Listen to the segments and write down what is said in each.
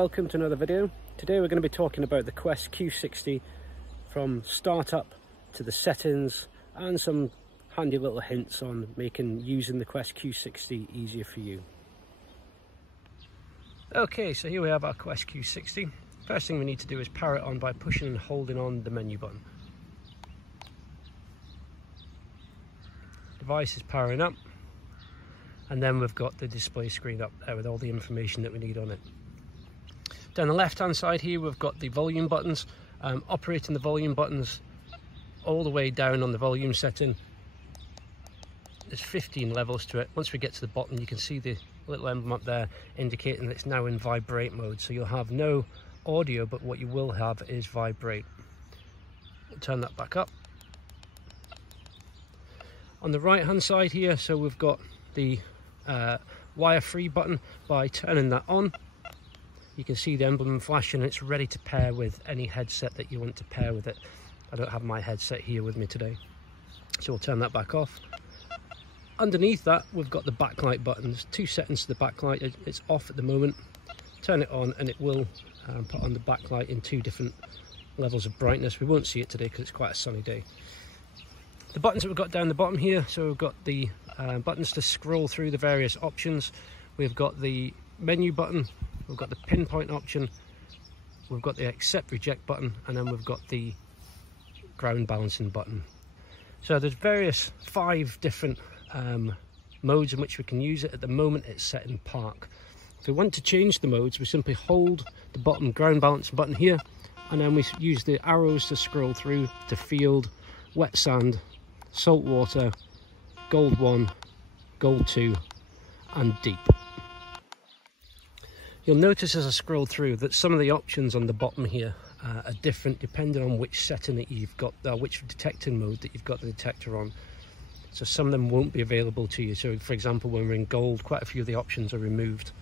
welcome to another video. Today we're going to be talking about the Quest Q60, from startup to the settings, and some handy little hints on making using the Quest Q60 easier for you. Okay, so here we have our Quest Q60. First thing we need to do is power it on by pushing and holding on the menu button. Device is powering up, and then we've got the display screen up there with all the information that we need on it. Down the left hand side here we've got the volume buttons. Operating the volume buttons all the way down on the volume setting. There's 15 levels to it. Once we get to the bottom, you can see the little emblem up there indicating that it's now in vibrate mode, so you'll have no audio, but what you will have is vibrate. Turn that back up. On the right hand side here, so we've got the wire free button. By turning that on, you can see the emblem flashing, and it's ready to pair with any headset that you want to pair with it. I don't have my headset here with me today, so we'll turn that back off. Underneath that we've got the backlight buttons. Two settings to the backlight. It's off at the moment. Turn it on and it will put on the backlight in two different levels of brightness. We won't see it today because it's quite a sunny day. The buttons that we've got down the bottom here, so we've got the buttons to scroll through the various options. We've got the menu button, we've got the pinpoint option, we've got the accept reject button, and then we've got the ground balancing button. So there's various 5 different modes in which we can use it. At the moment it's set in park. If we want to change the modes, we simply hold the bottom ground balancing button here, and then we use the arrows to scroll through to field, wet sand, salt water, gold 1, gold 2 and deep. You'll notice as I scroll through that some of the options on the bottom here are different depending on which setting that you've got, which detecting mode that you've got the detector on. So some of them won't be available to you. So for example, when we're in gold, quite a few of the options are removed.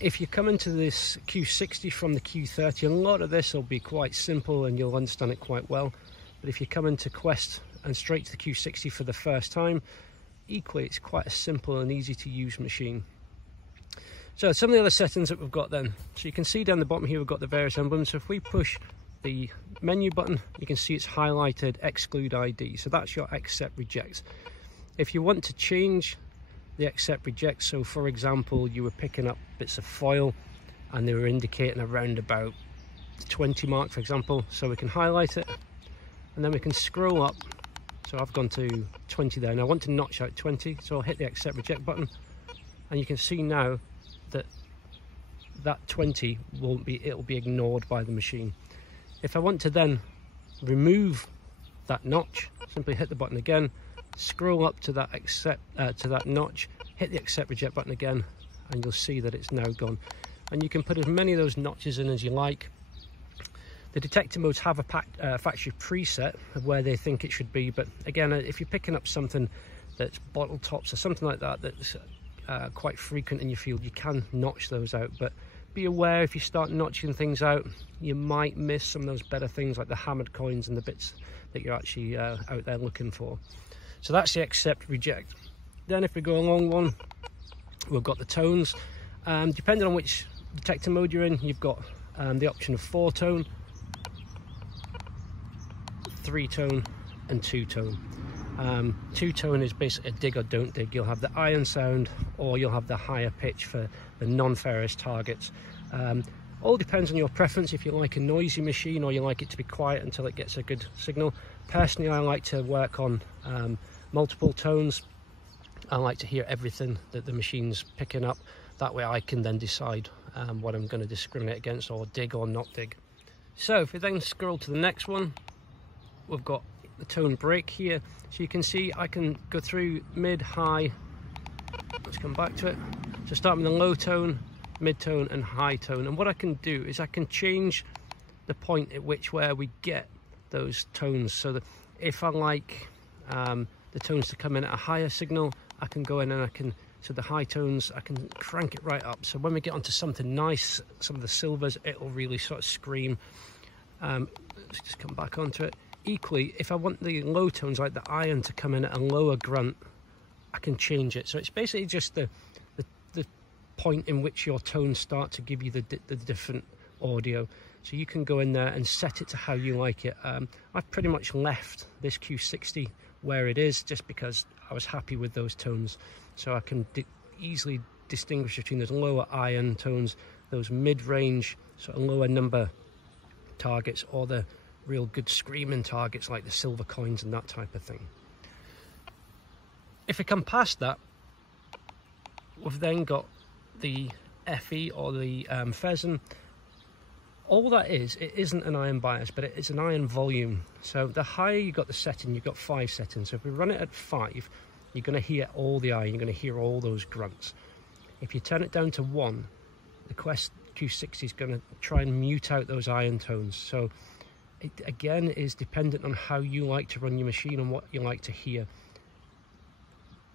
If you come into this Q60 from the Q30, a lot of this will be quite simple and you'll understand it quite well. But if you come into Quest and straight to the Q60 for the first time, equally it's quite a simple and easy to use machine. So some of the other settings that we've got then, so you can see down the bottom here we've got the various emblems. So if we push the menu button, you can see it's highlighted exclude ID, so that's your accept reject. If you want to change the accept reject, so for example you were picking up bits of foil and they were indicating around about the 20 mark for example, so we can highlight it and then we can scroll up. So I've gone to 20 there, and I want to notch out 20, so I'll hit the accept reject button, and you can see now that that 20 won't be, it'll be ignored by the machine. If I want to then remove that notch, simply hit the button again, scroll up to that to that notch, hit the accept reject button again, and you'll see that it's now gone. And you can put as many of those notches in as you like. The detector modes have a factory preset of where they think it should be, but again, if you're picking up something that's bottle tops or something like that that's quite frequent in your field, you can notch those out. But be aware, if you start notching things out, you might miss some of those better things like the hammered coins and the bits that you're actually out there looking for. So that's the accept reject. Then if we go along one, we've got the tones. Depending on which detector mode you're in, you've got the option of 4-tone, 3-tone and 2-tone. 2-tone is basically a dig or don't dig. You'll have the iron sound or you'll have the higher pitch for the non-ferrous targets. All depends on your preference, if you like a noisy machine or you like it to be quiet until it gets a good signal. Personally, I like to work on multiple tones. I like to hear everything that the machine's picking up. That way I can then decide what I'm going to discriminate against, or dig or not dig. So if we then scroll to the next one, we've got the tone break here, so you can see I can go through mid, high. Let's come back to it. So start with the low tone, mid tone and high tone, and what I can do is I can change the point at which where we get those tones, so that if I like the tones to come in at a higher signal, I can go in and I can, so the high tones, I can crank it right up, so when we get onto something nice, some of the silvers, it'll really sort of scream. Let's just come back onto it. Equally, if I want the low tones like the iron to come in at a lower grunt, I can change it. So it's basically just the point in which your tones start to give you the different audio. So you can go in there and set it to how you like it. I've pretty much left this Q60 where it is just because I was happy with those tones. So I can easily distinguish between those lower iron tones, those mid-range sort of lower number targets, or the real good screaming targets like the silver coins and that type of thing. If we come past that, we've then got the FE or the Pheasant. All that is, it isn't an iron bias, but it is an iron volume. So the higher you got the setting, you've got 5 settings. So if we run it at 5, you're going to hear all the iron, you're going to hear all those grunts. If you turn it down to 1, the Quest Q60 is going to try and mute out those iron tones. So it again is dependent on how you like to run your machine and what you like to hear.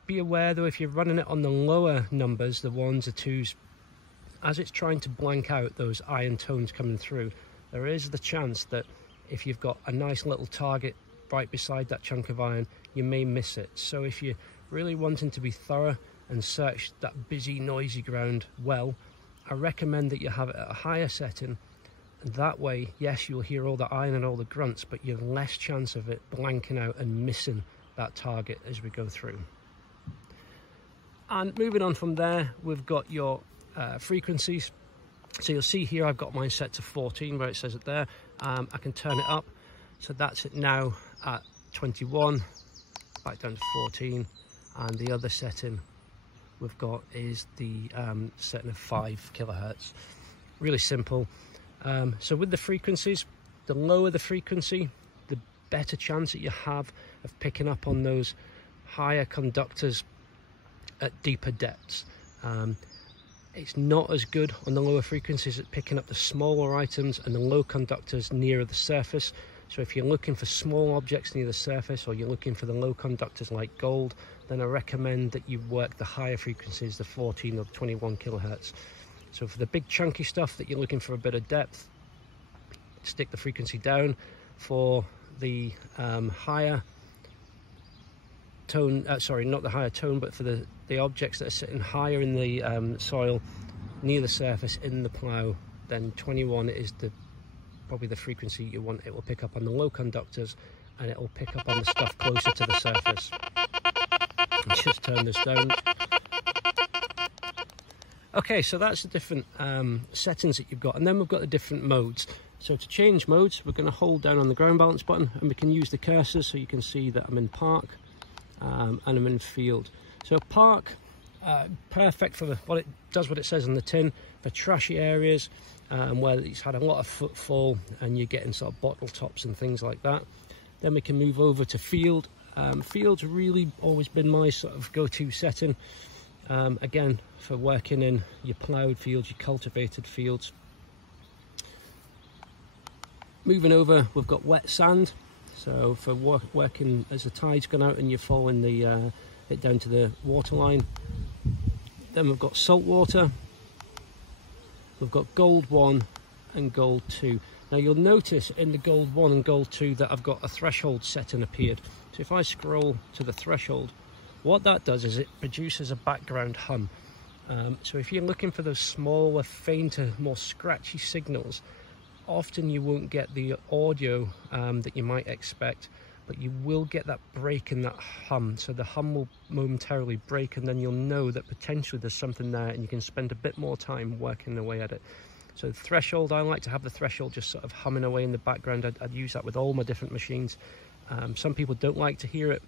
Be aware though, if you're running it on the lower numbers, the 1s, the 2s, as it's trying to blank out those iron tones coming through, there is the chance that if you've got a nice little target right beside that chunk of iron, you may miss it. So if you're really wanting to be thorough and search that busy, noisy ground well, I recommend that you have it at a higher setting. And that way, yes, you'll hear all the iron and all the grunts, but you have less chance of it blanking out and missing that target as we go through. And moving on from there, we've got your frequencies. So you'll see here I've got mine set to 14 where it says it there. I can turn it up, so that's it now at 21, back down to 14, and the other setting we've got is the setting of 5 kilohertz. Really simple. So with the frequencies, the lower the frequency, the better chance that you have of picking up on those higher conductors at deeper depths. It's not as good on the lower frequencies at picking up the smaller items and the low conductors nearer the surface. So if you're looking for small objects near the surface, or you're looking for the low conductors like gold, then I recommend that you work the higher frequencies, the 14 or 21 kilohertz. So for the big chunky stuff that you're looking for a bit of depth, stick the frequency down. For the higher tone, sorry, not the higher tone, but for the objects that are sitting higher in the soil, near the surface, in the plough, then 21 is probably the frequency you want. It will pick up on the low conductors, and it will pick up on the stuff closer to the surface. Let's just turn this down. Okay, so that's the different settings that you've got, and then we've got the different modes. So to change modes, we're going to hold down on the ground balance button, and we can use the cursor so you can see that I'm in park and I'm in field. So park, perfect for what it says on the tin, for trashy areas where it's had a lot of footfall and you're getting sort of bottle tops and things like that. Then we can move over to field. Field's really always been my sort of go-to setting. Again, for working in your ploughed fields, your cultivated fields. Moving over, we've got wet sand. So for working as the tide's gone out and you're following it down to the water line. Then we've got salt water. We've got gold 1 and gold 2. Now you'll notice in the gold 1 and gold 2 that I've got a threshold setting appeared. So if I scroll to the threshold, what that does is it produces a background hum. So if you're looking for those smaller, fainter, more scratchy signals, often you won't get the audio that you might expect, but you will get that break in that hum. So the hum will momentarily break, and then you'll know that potentially there's something there, and you can spend a bit more time working away at it. So the threshold, I like to have the threshold just sort of humming away in the background. I'd use that with all my different machines. Some people don't like to hear it,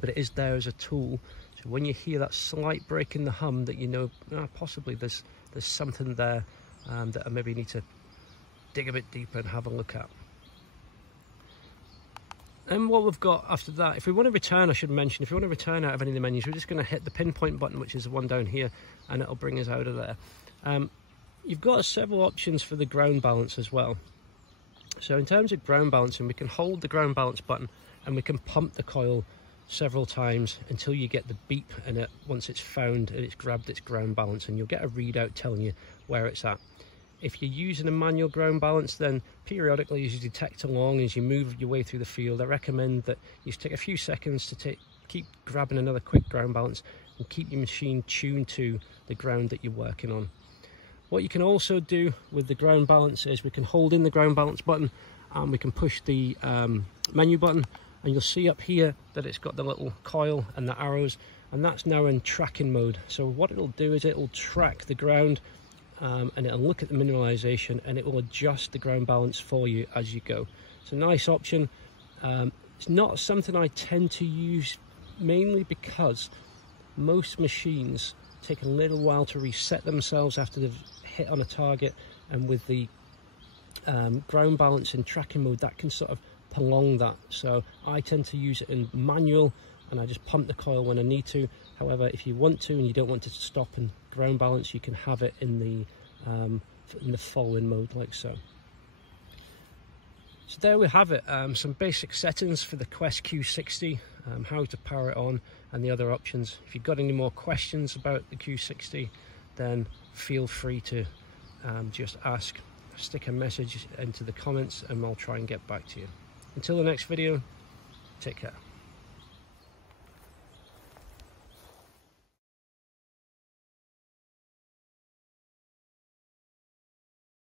but it is there as a tool. So when you hear that slight break in the hum, that you know possibly there's something there that I maybe need to dig a bit deeper and have a look at. And what we've got after that, if we want to return, I should mention, if you want to return out of any of the menus, we're just going to hit the pinpoint button, which is the one down here, and it'll bring us out of there. You've got several options for the ground balance as well. So in terms of ground balancing, we can hold the ground balance button and we can pump the coil several times until you get the beep, and once it's found and it's grabbed its ground balance, and you'll get a readout telling you where it's at. If you're using a manual ground balance, then periodically as you detect along, as you move your way through the field, I recommend that you take a few seconds to keep grabbing another quick ground balance, and keep your machine tuned to the ground that you're working on. What you can also do with the ground balance is we can hold in the ground balance button and we can push the menu button, and you'll see up here that it's got the little coil and the arrows, and that's now in tracking mode. So what it'll do is it'll track the ground and it'll look at the mineralization and it will adjust the ground balance for you as you go. It's a nice option. It's not something I tend to use, mainly because most machines take a little while to reset themselves after they've hit on a target, and with the ground balance in tracking mode, that can sort of prolong that. So I tend to use it in manual and I just pump the coil when I need to. However, if you want to and you don't want to stop and ground balance, you can have it in the following mode, like so. So there we have it, some basic settings for the Quest Q60, how to power it on and the other options. If you've got any more questions about the Q60, then feel free to just ask, stick a message into the comments and I'll try and get back to you. Until the next video, take care.